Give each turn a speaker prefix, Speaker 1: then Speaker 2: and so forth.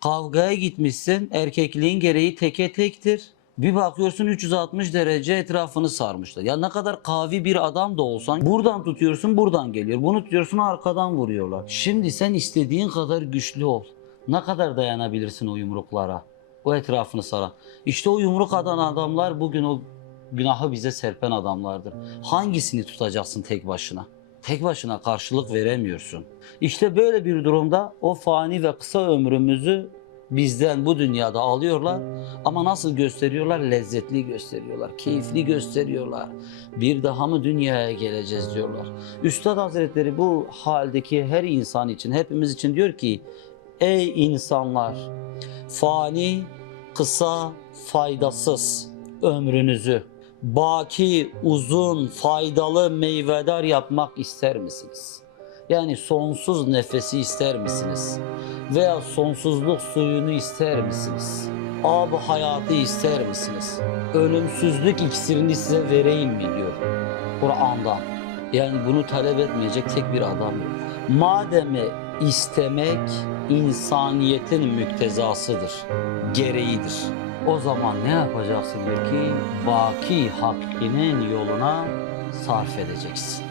Speaker 1: Kavgaya gitmişsin, erkekliğin gereği teke tektir. Bir bakıyorsun 360 derece etrafını sarmışlar. Ya ne kadar kavi bir adam da olsan buradan tutuyorsun buradan geliyor. Bunu tutuyorsun arkadan vuruyorlar. Şimdi sen istediğin kadar güçlü ol. Ne kadar dayanabilirsin o yumruklara? O etrafını saran. İşte o yumruk atan adamlar bugün o günahı bize serpen adamlardır. Hangisini tutacaksın tek başına? Tek başına karşılık veremiyorsun. İşte böyle bir durumda o fani ve kısa ömrümüzü bizden bu dünyada alıyorlar ama nasıl gösteriyorlar? Lezzetli gösteriyorlar, keyifli gösteriyorlar. Bir daha mı dünyaya geleceğiz diyorlar. Üstad Hazretleri bu haldeki her insan için, hepimiz için diyor ki Ey insanlar! Fani, kısa, faydasız ömrünüzü baki, uzun, faydalı, meyvedar yapmak ister misiniz? Yani sonsuz nefesi ister misiniz? Veya sonsuzluk suyunu ister misiniz? Ab hayatı ister misiniz? Ölümsüzlük iksirini size vereyim mi diyor Kur'an'da. Yani bunu talep etmeyecek tek bir adam yok. Mademe istemek insaniyetin müktezasıdır, gereğidir. O zaman ne yapacaksın ki baki hakkinin yoluna sarf edeceksin.